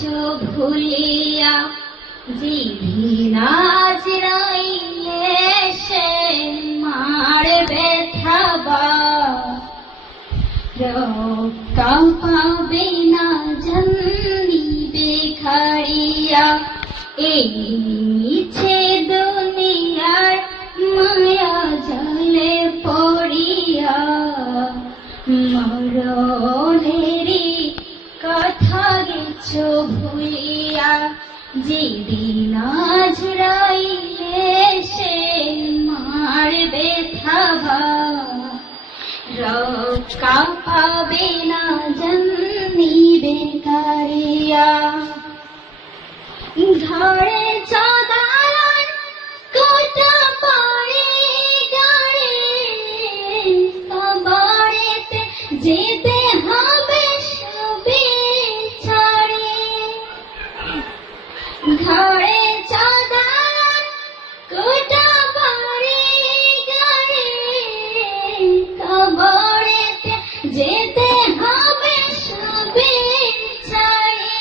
গেছো ভুলিয়া, যেদিন আজ রইলে সে মার ব্যথা বা রক্ষা পাবে না জানিবে খাড়িয়া। এই মিছে দুনিয়ার মায়া জালে পড়িয়া, মরণেরই কথা গেছো ভুলিয়া, যেদিন আজ রইলে সে মার ব্যথা বা রক্ষা পাবে না জানিবে কারিয়া। ঘরে চদার কোটা পড়ে গাড়ে, কবরেতে যেতে হবে সবে ছাড়ে। ঘরে চদার কোটা পড়ে গাড়ে, কবরেতে যেতে হবে সবে ছাড়ে।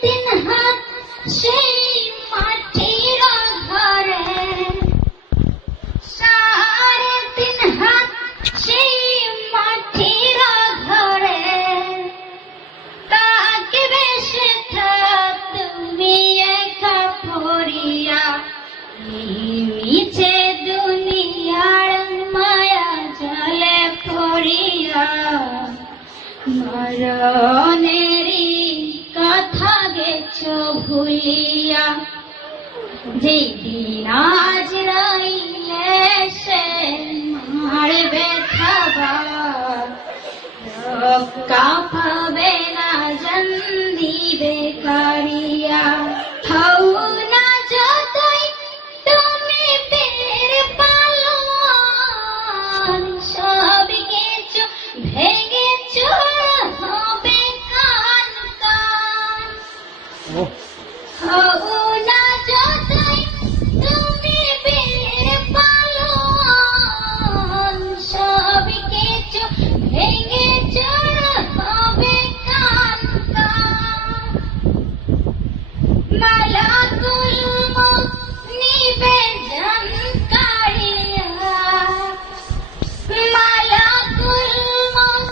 3.5 হাত সেই মাটির ঘরে, 3.5 হাত সেই মাটির ঘরে, তাকে বেশে থাক তুমি একা পড়িয়া। মিছে দুনিয়ার মায়া জালে পড়িয়া, মরণেরই কথা গেছো ভুলিয়া, যেদিন আজ রইলে সে মার ব্যথা বা রক্ষা পাবে না জানিবে কারিয়া। হও না যতই তুমি পের পালোয়ান, সব কিছু ভেঙে চুর হবে কান কান। হও না যতই তুমি পের পালোয়ান, সব কিছু ভেঙে চুর হবে কান কান। মালাকুল মউত নিবে জান কাড়িয়া, মালাকুল মউত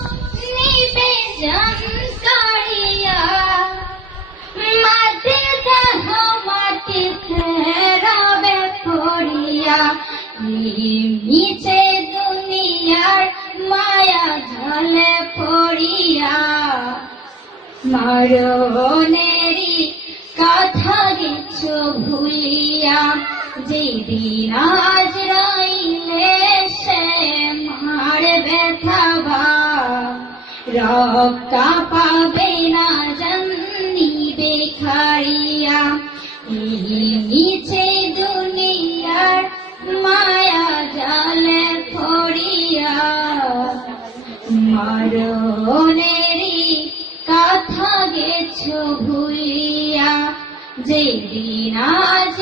নিবে জান কাড়িয়া। মাটি দেহ মাটি ফেরাবে পড়িয়া, মিছে দুনিয়ার মায়া জালে পড়িয়া, মরণেরই কথা গেছো ভুলিয়া, যেদিন আজ রইলে সে মার ব্যথা বা রক্ষা পাবে না জানিবে খাড়িয়া। মিছে দুনিয়ার মায়া জালে পড়িয়া, মরণেরই কথা গেছো ভুলিয়া, যেদিন আজ